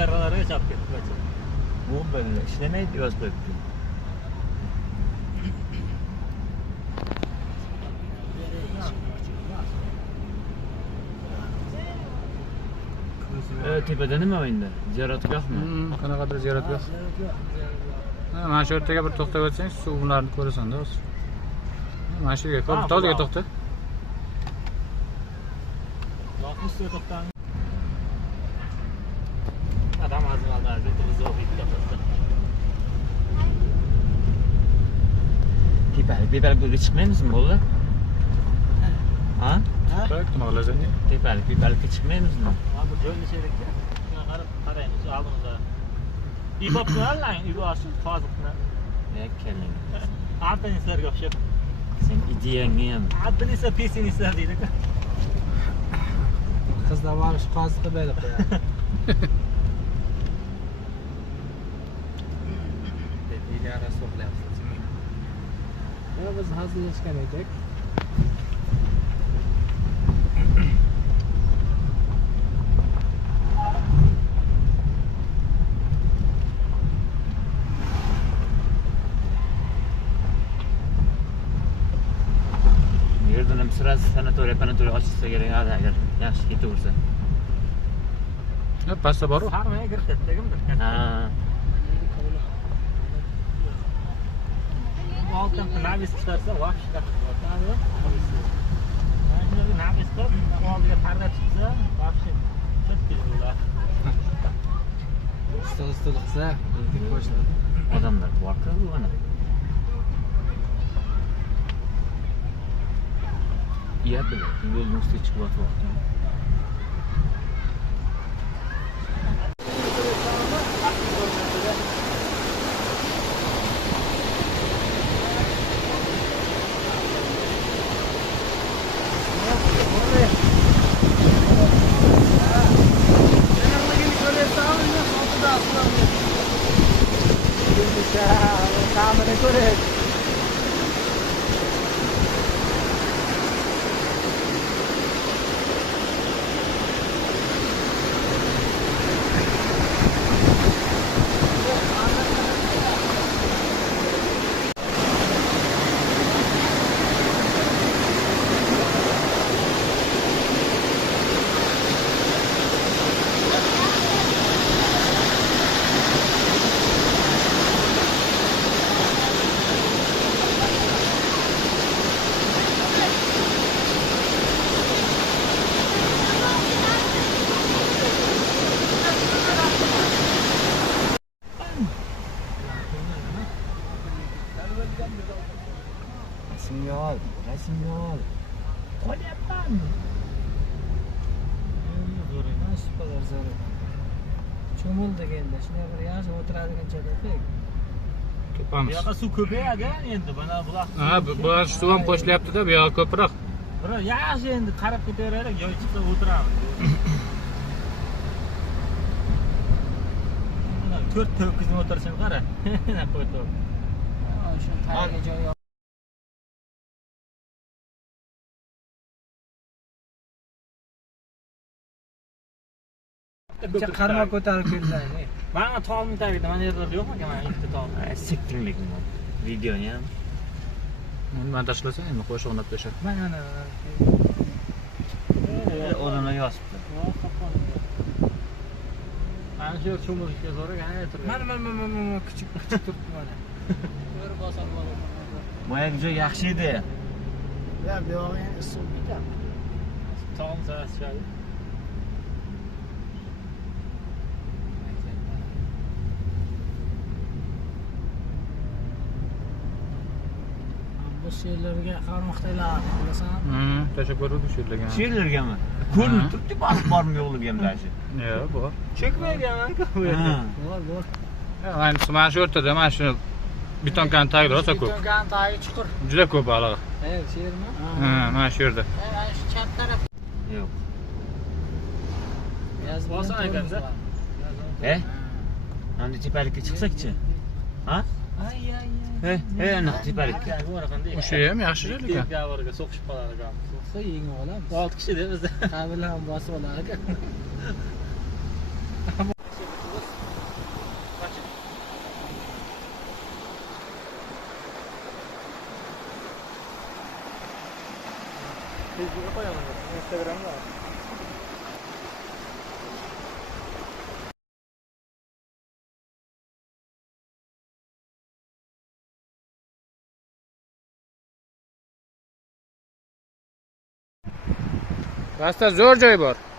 karralarga chap ketdi. Bu böyle işlemeyi diyoruz böyle. Tepede nima endi? Ziyorat yo'qmi? Qanaqadir ziyorat yo'q. Mana shu yerga bir to'xtab o'tsang, suvlarni ko'rasan-da o'zi. Mana shu yerga, to'g'riga to'xta. Yo'qmi to'xtan. Adam azmallarga zo'rlik yapasa. Tepalik chiqmaymizmi bo'ldi? Ha? Bak, to'g'rilasan. Tepalikka chiqmaymizmi? Ha, bu joyni sherekka. Shuna qaraymiz oldimizda. İbopni allang, ibosin hozirni. Keling. Alpinistlarga o'xshab. Sen ideyangni ham. Alpinistlar pessimistlar deydi-ku. Qizlar borish qoziqqa berib qo'yadi. Ilgari so'qlayapsiz. Ya biz hazillashgan edik. Yerdan sırası sanatoriya ochilsa kerak hali agar yaxshi ketaversa. Pasta bor-ku. Sarmaya kirib ketdikmi? Ha. Altdan navis chiqarsa, вообще qiladi. Mana navis qilib, oldiga parda chiqsa, вообще ketdi ular. Istig' qilsa, o'zga qo'shiladi. Odamlar bor-ku ana. Ya bile, yolun üstüne çıkıp var. Resimni ol. Qolyapman. Zo'r emas, super zo'r. Cho'mildik endi. Shunday bir yaxshi o'tiradigan joyda edik. Bu Ketamiz. yoqqa suv ko'payadi endi, mana buloq. Ha, bu suv ham qo'shilyapti-da, bu yoqqa ko'proq. Biroq yaxshi endi qarab ketaveraylik, joy chiqsa o'tiramiz. 4 ho'kizni o'tirishini qara. Mana qo'ydi. O'sha tayyorga joy yo'q. Qarma ko'tarib keldilar. Mana tog'ning tagida mana yerlarda yo'qmi? Mana ikkita tog'. Siktinglik videoni ham. Uni tashlasang, endi qo'shiq o'rnab tashla. Mana Odamlar yozibdi. Mana shu cho'milishga zo'ra yana turgan. mana kichik turibdi mana. Ko'rib bosar bola. Boyagi joy yaxshi edi. Ya bu yog'i endi suv ekan. Tog'ning sarasi chiqadi. Bu she'rlarga qarmoqdalar, bilasan? Tashakkur bu she'rlarga. She'rlargami? Ko'rinib turibdi, bormi yo'qmi gamlashi. Yo'q, bor. Chekmaygan. Bor. Ayniqsa mana shu o'rtada, mana shu betonkani tagida rosa ko'p. Betonkani tagi chuqur. Juda ko'p baliq. She'rmi? Mana shu yerda. Mana shu chap taraf. Yo'q. Bosan ekan-da. Endi tepalikka chiqsak-chi? Ha? Ay. Aniq tepalikka. O'sha ham yaxshi joy ekan. Gavorga so'qishib qolar ekan. So'qsa yengib olamiz. 6 kishi da bizda. Qabil ham bosib olar ekan. Facebook'a qo'yaman. Instagram'da. Rastda zo'r joy bor.